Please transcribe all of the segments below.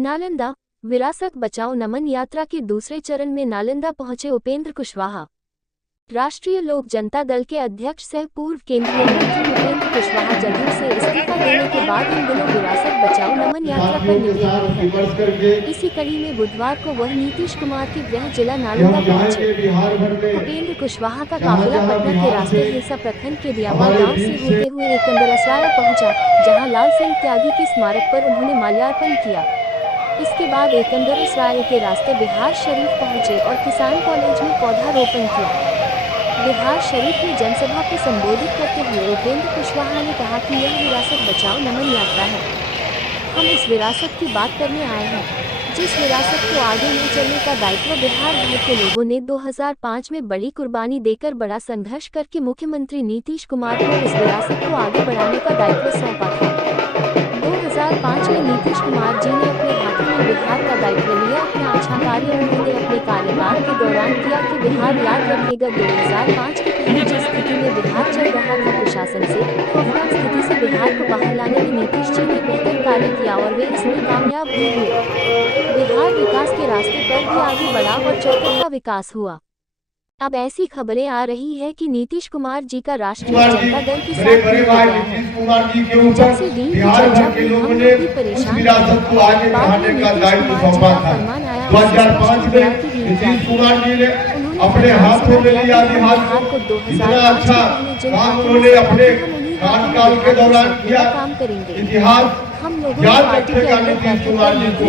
नालंदा विरासत बचाओ नमन यात्रा के दूसरे चरण में नालंदा पहुंचे उपेंद्र कुशवाहा। राष्ट्रीय लोक जनता दल के अध्यक्ष सह पूर्व केंद्रीय मंत्री उपेंद्र कुशवाहा जदयू से इस्तीफा देने के बाद इन दिनों विरासत बचाओ नमन यात्रा पर निकले। इसी कड़ी में बुधवार को वह नीतीश कुमार के गृह जिला नालंदा पहुंचे। उपेंद्र कुशवाहा का काफिला पटना के रास्ते हिलसा प्रखंड के बियाबा गांव से होते हुए एकंदरसराय पहुंचा, जहां लाल सिंह त्यागी के स्मारक पर उन्होंने माल्यार्पण किया। इसके बाद एकंदरसराय के रास्ते बिहार शरीफ पहुंचे और किसान कॉलेज में पौधारोपण किया। बिहार शरीफ में जनसभा को संबोधित करते हुए उपेंद्र कुशवाहा ने कहा कि यह विरासत बचाओ नमन यात्रा है। हम इस विरासत की बात करने आए हैं, जिस विरासत को आगे ले चलने का दायित्व बिहार भर के लोगों ने 2005 में बड़ी कुर्बानी देकर बड़ा संघर्ष करके मुख्यमंत्री नीतीश कुमार को इस विरासत को आगे बढ़ाने का दायित्व सौंपा था। 2005 में नीतीश कुमार जी ने अपने हाथों में बिहार का दायित्व लिया। अपना अच्छा कार्य उन्होंने अपने कार्यकाल के दौरान किया कि बिहार याद रखेगा 2005 की पहली जिस स्थिति में बिहार चल रहा था प्रशासन से, खौफनाक स्थिति से बिहार को बाहर लाने में नीतीश जी ने बेहतर कार्य किया और वे इसमें कामयाब भी हुए। बिहार विकास के रास्ते पर भी आगे बढ़ा और चौतरफा विकास हुआ। अब ऐसी खबरें आ रही है कि नीतीश कुमार जी का राष्ट्रीय जनता दल के साथ जब से दिन की चर्चा में हम लोग भी परेशान बाद में नीतीश कुमार जी का फरमान आया। 2005 में नीतीश कुमार जी ने अपने हाथों में लिया बिहार को। इतना अच्छा काम उन्होंने अपने कार्यकाल के दौरान किया। इतिहास याद रखेगा नीतीश कुमार जी को।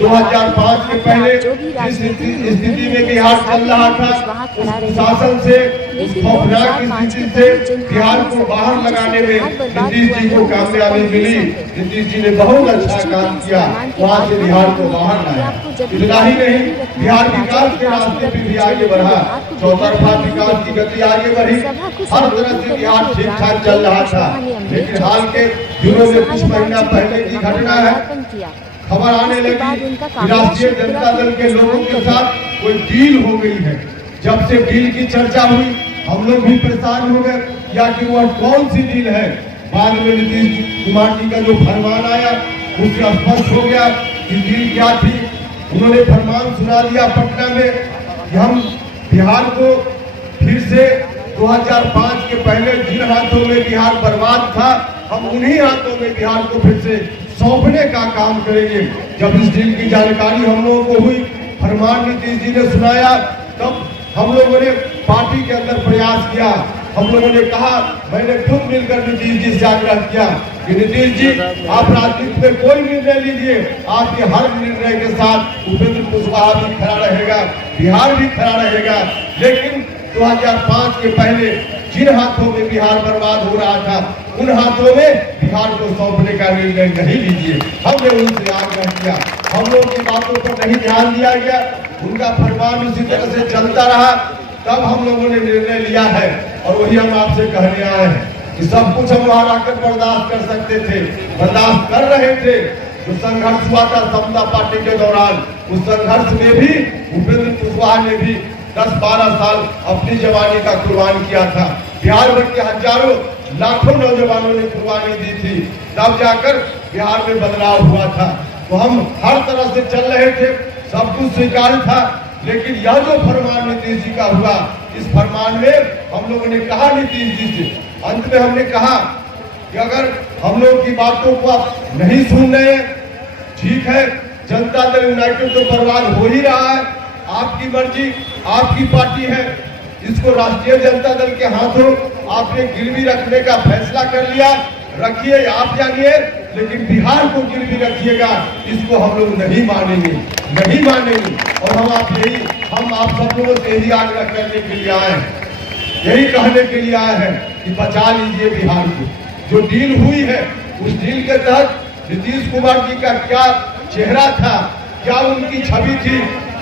2005 के पहले जिस स्थिति में बिहार चल रहा था, उस शासन से, उस खौफनाक स्थिति से बिहार को बाहर लगाने में नीतीश जी को कामयाबी मिली। नीतीश जी ने बहुत अच्छा काम किया, वहाँ से बिहार को बाहर लाया। इतना ही नहीं, बिहार विकास के रास्ते पे भी आगे बढ़ा, चौतरफा विकास की गति आगे बढ़ी। हर तरह से बिहार ठीक ठाक चल रहा था। लेकिन हाल के दिनों में कुछ महीना पहले की घटना है, खबर आने लगी राष्ट्रीय जनता दल के लोगों के साथ कोई डील हो गई है। जब से डील की चर्चा हुई, हम लोग भी परेशान हो गए या कि वह कौन सी डील है। बाद में नीतीश कुमार जी का जो फरमान आया, उससे स्पष्ट हो गया कि डील क्या थी। उन्होंने फरमान सुना दिया पटना में कि हम बिहार को फिर से 2005 के पहले जिन हाथों में बिहार बर्बाद था, हम उन्हीं हाथों में बिहार को फिर से सौंपने का काम करेंगे। जब इस डील की जानकारी हम लोगों को हुई, फरमान नीतीश जी ने सुनाया, तब हम लोगों ने पार्टी के अंदर प्रयास किया। हम लोगों ने कहा, मैंने खुद मिलकर नीतीश जी से आग्रह किया कि नीतीश जी, आप राजनीति में कोई निर्णय लीजिए, आपके हर निर्णय के साथ उपेंद्र कुशवाहा भी खड़ा रहेगा, बिहार भी खड़ा रहेगा। लेकिन 2005 के पहले जिन हाथों में बिहार बर्बाद हो रहा था, उन हाथों में बिहार को सौंपने का निर्णय नहीं लीजिए। हमने उनसे आग्रह किया, हम लोगों की बातों पर नहीं ध्यान दिया गया, उनका फरमान उसी तरह से चलता रहा। तब हम लोगों ने निर्णय लिया है और वही हम आपसे कहने आए हैं कि सब कुछ हम वहां आकर बर्दाश्त कर सकते थे, बर्दाश्त कर रहे थे। जो संघर्ष हुआ था समता पार्टी के दौरान, उस संघर्ष में भी उपेंद्र कुशवाहा ने भी 10-12 साल अपनी जवानी का कुर्बान किया था। बिहार भर के हजारों लाखों नौजवानों ने कुर्बानी दी थी, तब जाकर बिहार में बदलाव हुआ था। तो हम हर तरह से चल रहे थे, सब कुछ स्वीकार था। लेकिन यह जो फरमान नीतीश जी का हुआ, इस फरमान में हम लोगों ने कहा नीतीश जी से, अंत में हमने कहा कि अगर हम लोग की बातों को आप नहीं सुन रहे हैं, ठीक है, जनता दल यूनाइटेड तो बर्बाद हो ही रहा है, आपकी मर्जी, आपकी पार्टी है, इसको राष्ट्रीय जनता दल के हाथों आपने गिरवी रखने का फैसला कर लिया, रखिए, आप जानिए, लेकिन बिहार को गिरवी रखिएगा, इसको हम लोग नहीं मानेंगे, नहीं मानेंगे। और हम आप सब लोगों से यही आग्रह करने के लिए आए हैं, यही कहने के लिए आए हैं कि बचा लीजिए बिहार को। जो डील हुई है, उस डील के तहत नीतीश कुमार जी का क्या चेहरा था, क्या उनकी छवि थी।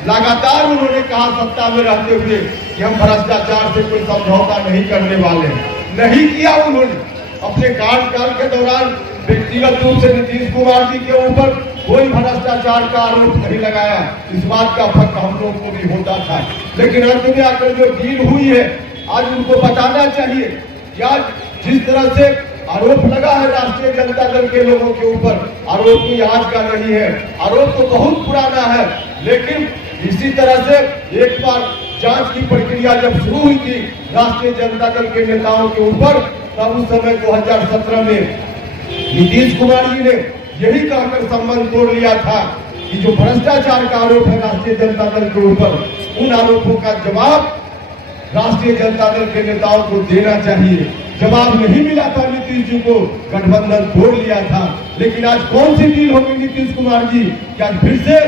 लगातार उन्होंने कहा सत्ता में रहते हुए कि हम भ्रष्टाचार से कोई समझौता नहीं करने वाले, नहीं किया उन्होंने। अपने कार्यकाल के दौरान व्यक्तिगत रूप से नीतीश कुमार जी के ऊपर कोई भ्रष्टाचार का आरोप नहीं लगाया, इस बात का फर्क हम लोग को भी होता था। लेकिन अंत में आकर जो डील हुई है, आज उनको बताना चाहिए कि आज जिस तरह से आरोप लगा है राष्ट्रीय जनता दल के लोगों के ऊपर। आरोप कोई आज का नहीं है, आरोप तो बहुत पुराना है। लेकिन इसी तरह से एक बार जांच की प्रक्रिया जब शुरू हुई थी राष्ट्रीय जनता दल के नेताओं के ऊपर, तब उस समय 2017 में नीतीश कुमार जी ने यही कहकर संबंध तोड़ लिया था कि जो भ्रष्टाचार का आरोप है राष्ट्रीय जनता दल के ऊपर, उन आरोपों का जवाब राष्ट्रीय जनता दल के नेताओं को देना चाहिए। जवाब नहीं मिला था नीतीश जी को, गठबंधन तोड़ लिया था। लेकिन आज कौन सी डील होगी नीतीश कुमार जी, क्या फिर से